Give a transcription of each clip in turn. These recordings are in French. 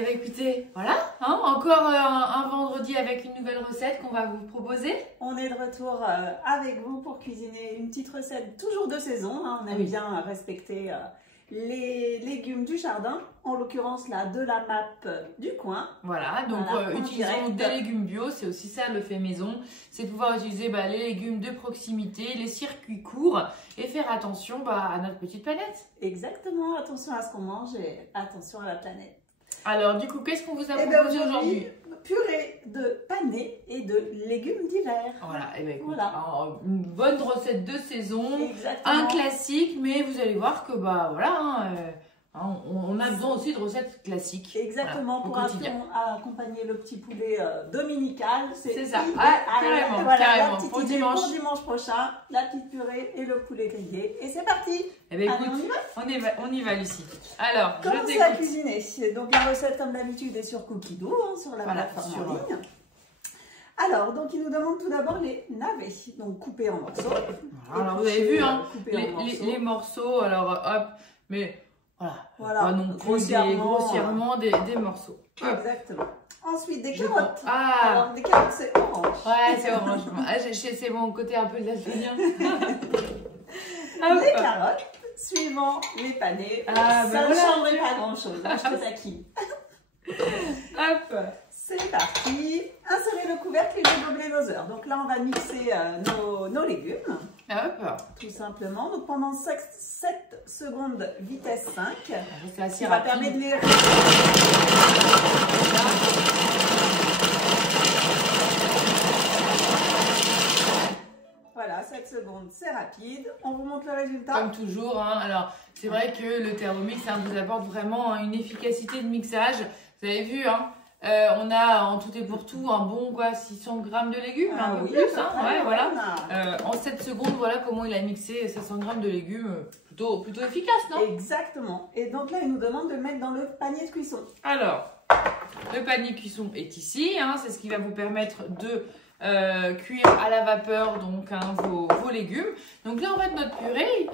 Eh bien écoutez, voilà, hein, encore un vendredi avec une nouvelle recette qu'on va vous proposer. On est de retour avec vous pour cuisiner une petite recette toujours de saison. Hein. On aime bien respecter les légumes du jardin, en l'occurrence là de la map du coin. Voilà, donc utilisons des légumes bio, c'est aussi ça le fait maison. C'est pouvoir utiliser les légumes de proximité, les circuits courts et faire attention à notre petite planète. Exactement, attention à ce qu'on mange et attention à la planète. Alors du coup, qu'est-ce qu'on vous a proposé aujourd'hui? Purée de panais et de légumes d'hiver. Voilà, et bien écoute, une bonne recette de saison, un classique, mais vous allez voir que on a besoin aussi de recettes classiques. Exactement, pour accompagner le petit poulet dominical. C'est ça, carrément. Pour dimanche prochain, la petite purée et le poulet grillé. Et c'est parti. Eh bien écoute, on y va Lucie. Alors, comment c'est à cuisiner? Donc la recette comme d'habitude est sur Cookidoo, sur la plateforme en ligne. Alors, donc il nous demande tout d'abord les navets, donc coupés en morceaux. Alors vous avez vu, les morceaux, alors hop, mais voilà, pas non plus grossièrement des morceaux. Exactement. Ensuite, des carottes. Alors, des carottes, c'est orange. Ouais, c'est orange. C'est mon côté un peu de l'algérien. Les carottes, suivant les panais. Ça ne changerait pas grand-chose. Je te taquine. Hop, c'est parti. Insérez le couvercle et dégoblez nos heures. Donc là, on va mixer nos légumes. Hop. Tout simplement. Donc pendant 7 secondes, vitesse 5. C'est assez rapide. Ça permet de les... Voilà, 7 secondes, c'est rapide. On vous montre le résultat. Comme toujours, alors c'est vrai que le Thermomix vous apporte vraiment une efficacité de mixage. Vous avez vu, on a en tout et pour tout un bon 600 g de légumes, un peu plus. Voilà. En 7 secondes, voilà comment il a mixé 700 g de légumes. Plutôt efficace, non? Exactement. Et donc là, il nous demande de le mettre dans le panier de cuisson. Alors, le panier de cuisson est ici. C'est ce qui va vous permettre de cuire à la vapeur donc vos légumes. Donc là en fait notre purée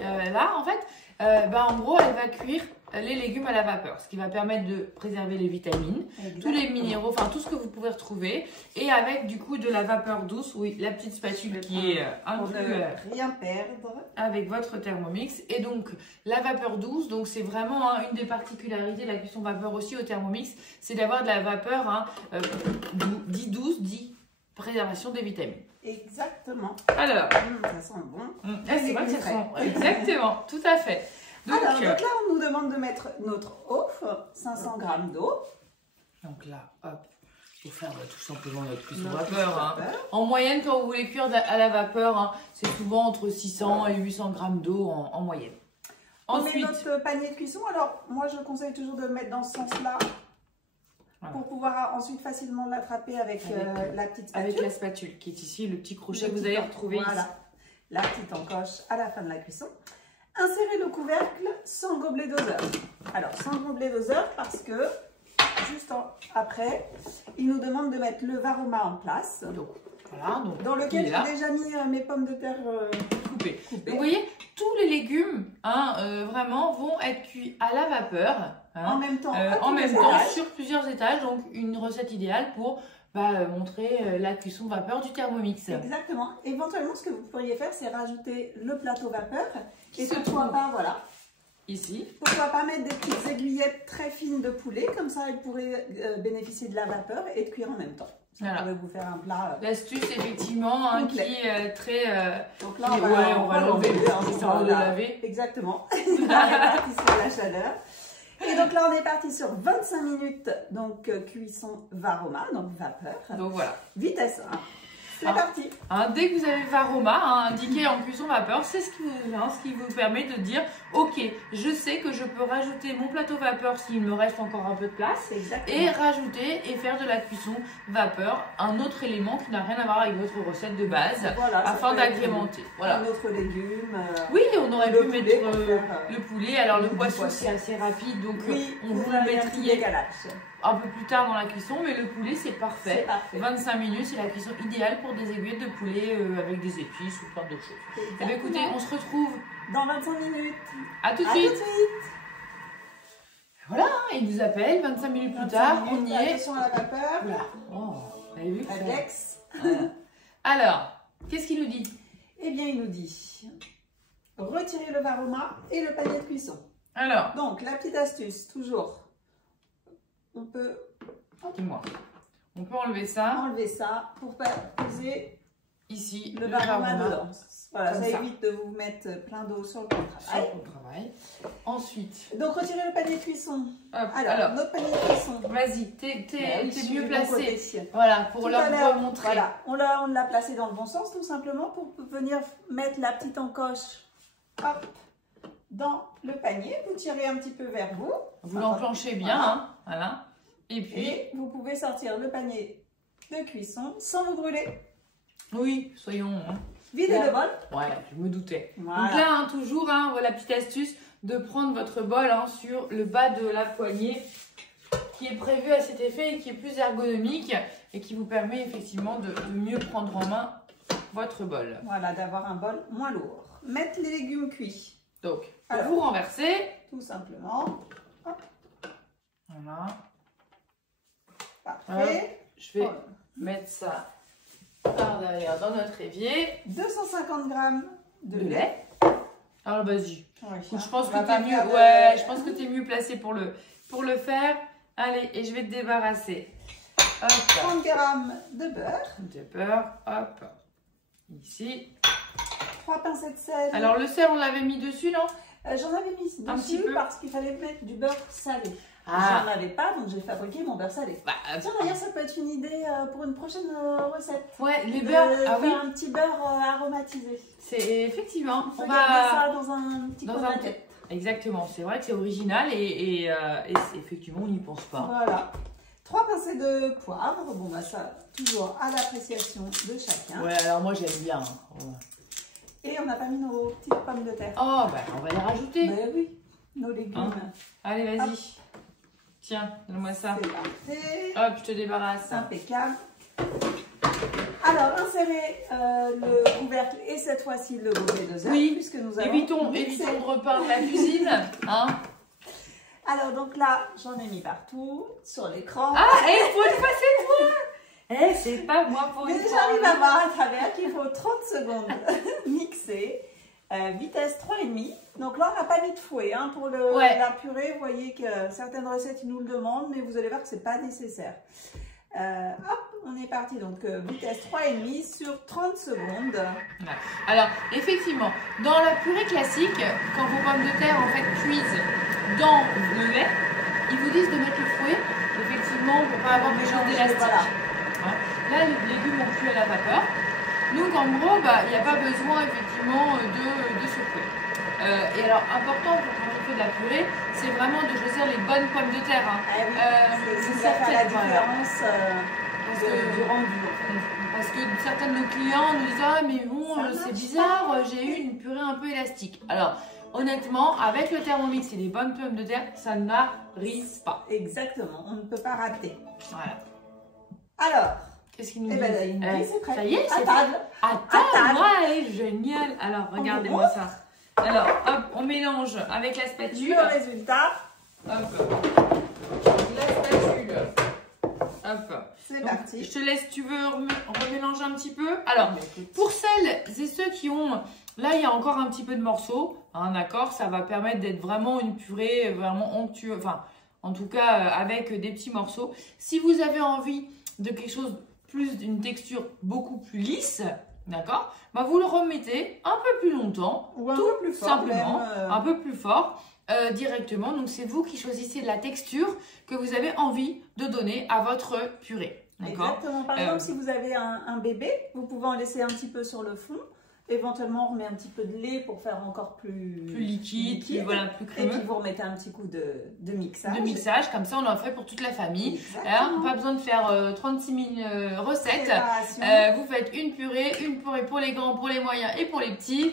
en gros elle va cuire les légumes à la vapeur, ce qui va permettre de préserver les vitamines, tous les minéraux, tout ce que vous pouvez retrouver, et avec du coup de la vapeur douce, la petite spatule qui est rien perdre avec votre Thermomix. Et donc la vapeur douce, donc c'est vraiment une des particularités de la cuisson vapeur aussi au Thermomix, c'est d'avoir de la vapeur dit douce, dit préservation des vitamines. Exactement. Alors, ça sent bon. C'est vrai que ça sent. Exactement, tout à fait. Donc là, on nous demande de mettre notre eau, 500 g d'eau. Donc là, hop, il faut faire tout simplement notre cuisson vapeur. En moyenne, quand vous voulez cuire à la vapeur, c'est souvent entre 600 et 800 g d'eau en moyenne. Ensuite, on met notre panier de cuisson. Alors, moi, je conseille toujours de le mettre dans ce sens-là. Pour pouvoir ensuite facilement l'attraper avec la petite spatule. Avec la spatule qui est ici, le petit crochet que vous allez retrouver ici. La petite encoche à la fin de la cuisson. Insérez le couvercle sans gobelet doseur. Alors, sans gobelet doseur parce que, juste après, il nous demande de mettre le varoma en place. Dans lequel j'ai déjà mis mes pommes de terre coupées. Donc, vous voyez, tous les légumes, vraiment, vont être cuits à la vapeur. En même temps, sur plusieurs étages. Donc, une recette idéale pour montrer la cuisson vapeur du Thermomix. Exactement. Éventuellement, ce que vous pourriez faire, c'est rajouter le plateau vapeur. Et pourquoi pas, ici. Pourquoi pas mettre des petites aiguillettes très fines de poulet. Comme ça, elle pourrait bénéficier de la vapeur et de cuire en même temps. Ça pourrait vous faire un plat. L'astuce, effectivement, qui est très. Donc là, on va l'enlever. On va le laver. Exactement. On est parti sur la chaleur. Et donc là, on est parti sur 25 minutes, donc cuisson varoma, donc vapeur. Donc voilà. Vitesse 1. C'est parti. Dès que vous avez varoma indiqué en cuisson vapeur, c'est ce qui vous permet de dire ok, je sais que je peux rajouter mon plateau vapeur s'il me reste encore un peu de place et rajouter et faire de la cuisson vapeur un autre élément qui n'a rien à voir avec votre recette de base afin d'agrémenter. Un autre légume. Oui, on aurait pu mettre le poulet. Alors le poisson c'est assez rapide donc on vous le mettriez un peu plus tard dans la cuisson, mais le poulet c'est parfait. 25 minutes, c'est la cuisson idéale pour des aiguillettes de poulet avec des épices ou plein d'autres choses. Eh bien écoutez, on se retrouve dans 25 minutes. À tout de suite. Voilà, hein, il vous appelle 25 minutes plus 25 tard, minutes, on y est. attention à la vapeur. Oula. Oh, vous avez vu que ça- Réflexe. Voilà. Alors, qu'est-ce qu'il nous dit? Eh bien, il nous dit retirer le varoma et le panier de cuisson. Alors, Donc, la petite astuce, toujours, on peut dis-moi. On peut enlever ça enlever ça pour pas poser ici, le varoma varoma. dedans. Voilà, Comme ça ça. évite de vous mettre plein d'eau sur le Sur travail. le travail. Ensuite, Donc, retirer le panier de cuisson. hop, Alors, notre panier de cuisson. vas-y, t'es mieux bon placé. côté. Voilà, pour Tout leur à l'heure, montrer. voilà, on l'a placé dans le bon sens tout simplement pour venir mettre la petite encoche hop, dans le panier. Vous tirez un petit peu vers vous. Vous l'enclenchez bien, Voilà. hein, voilà. Et puis, Et vous pouvez sortir le panier de cuisson sans vous brûler. oui, soyons... hein. Videz le bol. Ouais, je me doutais. Voilà. Donc là, hein, toujours, hein, voilà la petite astuce de prendre votre bol hein, sur le bas de la poignée qui est prévu à cet effet et qui est plus ergonomique et qui vous permet effectivement de mieux prendre en main votre bol. Voilà, d'avoir un bol moins lourd. Mettre les légumes cuits. Donc, pour Alors. vous renverser, Tout simplement. Hop, voilà, parfait. je vais mettre ça par derrière dans notre évier. 250 g de lait. Alors vas-y. Ouais, Je pense on que va tu pas es mieux, faire de- ouais, je pense que tu es mieux placé pour le faire. Allez, et je vais te débarrasser. Hop, 30 g de beurre. de beurre, hop, ici. 3 pincées de sel. Alors le sel, on l'avait mis dessus, non? J'en avais mis Un petit dessus peu. parce qu'il fallait mettre du beurre salé. Ah. J'en avais pas, donc j'ai fabriqué mon beurre salé. Bah, Tiens, d'ailleurs, ça peut être une idée pour une prochaine recette. ouais, les De beurres, ah oui, faire un petit beurre aromatisé. c'est effectivement, On on va garder va... ça dans un petit dans coin de un- la tête. Exactement, c'est vrai que c'est original et effectivement, on n'y pense pas. Voilà. 3 pincées de poivre. Bon, bah ça, toujours à l'appréciation de chacun. Ouais, alors moi j'aime bien. Hein. Ouais. Et on n'a pas mis nos petites pommes de terre. Oh, bah on va les rajouter. Ben oui, nos légumes. Hein. Allez, vas-y. Tiens, donne-moi ça. C'est parfait. Hop, je te débarrasse. Impeccable. Alors, insérez le couvercle et cette fois-ci le gobelet de Oui, puisque nous allons Évitons mixer. de repeindre la cuisine. Hein. Alors, donc là, j'en ai mis partout sur l'écran. Ah, et pour une fois, c'est toi. Eh, c'est pas moi pour Mais une fois. j'arrive à voir à travers qu'il faut 30 secondes mixer. Vitesse 3,5. Donc là, on n'a pas mis de fouet hein, pour Ouais. la purée. Vous voyez que certaines recettes, ils nous le demandent, mais vous allez voir que c'est pas nécessaire. Hop, on est parti. Donc, vitesse 3,5 sur 30 secondes. Ouais. Alors, effectivement, dans la purée classique, quand vos pommes de terre en fait cuisent dans le lait, ils vous disent de mettre le fouet, effectivement, pour pas avoir quelque chose d'élastique. Voilà. Hein. Là, les légumes ont cuit à la vapeur. Donc, en gros, il n'y a pas besoin, effectivement, de ce fouet. Et alors, important quand on fait de la purée, c'est vraiment de choisir les bonnes pommes de terre. Hein. Ah oui, c'est ce qui va faire la différence du rendu. Parce que certains de nos clients nous disent « Ah, mais bon, Ça c'est marche bizarre, pas. j'ai eu une purée un peu élastique. » Alors, honnêtement, avec le Thermomix et les bonnes pommes de terre, ça n'arrive pas. Exactement, on ne peut pas rater. Voilà. Alors, Qu'est-ce qu'il nous eh dit ben, il nous dit c'est prêt. Ça y est, À c'est table. À table, table. ouais, génial. Alors, On regardez-moi montre. ça. Alors, hop, on mélange avec la spatule. Le résultat, Hop. La spatule. Hop. c'est Donc, parti. je te laisse, tu veux remélanger un petit peu. Alors, pour celles et ceux qui ont... Là, il y a encore un petit peu de morceaux, hein, d'accord. Ça va permettre d'être vraiment une purée vraiment onctueuse. Enfin, en tout cas, avec des petits morceaux. Si vous avez envie de quelque chose plus d'une texture beaucoup plus lisse, d'accord, vous le remettez un peu plus longtemps, Ou un tout peu plus fort, simplement, même, un peu plus fort directement. Donc, c'est vous qui choisissez la texture que vous avez envie de donner à votre purée. D'accord. Exactement. Par exemple, si vous avez un bébé, vous pouvez en laisser un petit peu sur le fond. Éventuellement, on remet un petit peu de lait pour faire encore plus liquide. Plus Et crémeux. puis, vous remettez un petit coup de mixage. De mixage, comme ça on en fait pour toute la famille. Exactement. Pas besoin de faire 36 000 recettes. Préparation. Vous faites une purée pour les grands, pour les moyens et pour les petits.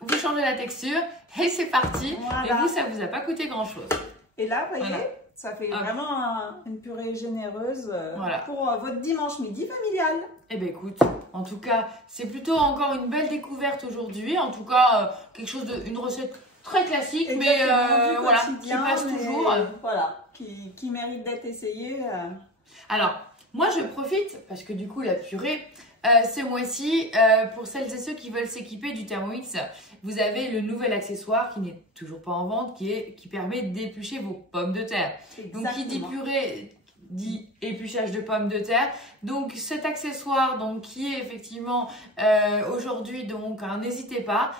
Vous changez la texture et c'est parti. Voilà. Et vous, ça vous a pas coûté grand chose. Et là, vous voyez, Voilà. ça fait Hop. vraiment une purée généreuse Voilà. pour votre dimanche midi familial. Eh bien écoute, en tout cas, c'est plutôt encore une belle découverte aujourd'hui. En tout cas, une recette très classique, mais Exactement, du voilà, qui quotidien, passe mais toujours. Voilà, qui mérite d'être essayé. Alors, moi je profite, parce que du coup la purée, ce mois-ci, pour celles et ceux qui veulent s'équiper du Thermomix, vous avez le nouvel accessoire qui n'est toujours pas en vente, qui permet d'éplucher vos pommes de terre. Exactement. Donc qui dit purée, dit épluchage de pommes de terre. Donc cet accessoire qui est effectivement aujourd'hui, donc n'hésitez pas.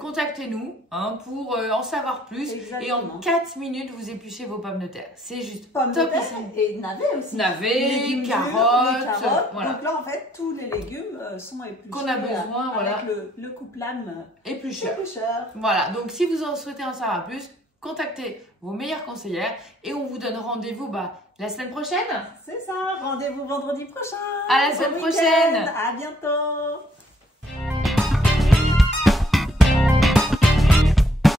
Contactez-nous pour en savoir plus. Exactement. Et en 4 minutes vous épluchez vos pommes de terre. C'est juste Pommes de terre topissime. et navets aussi. Navets, Légumes durs, carottes, les carottes. voilà. Donc là en fait tous les légumes sont épluchés Qu'on a besoin, voilà. avec le coupe-lame Éplucheur. éplucheur. Voilà, donc si vous en souhaitez en savoir plus, contactez vos meilleures conseillères et on vous donne rendez-vous la semaine prochaine. C'est ça, rendez-vous vendredi prochain. À la Bon semaine week-end. prochaine. À bientôt.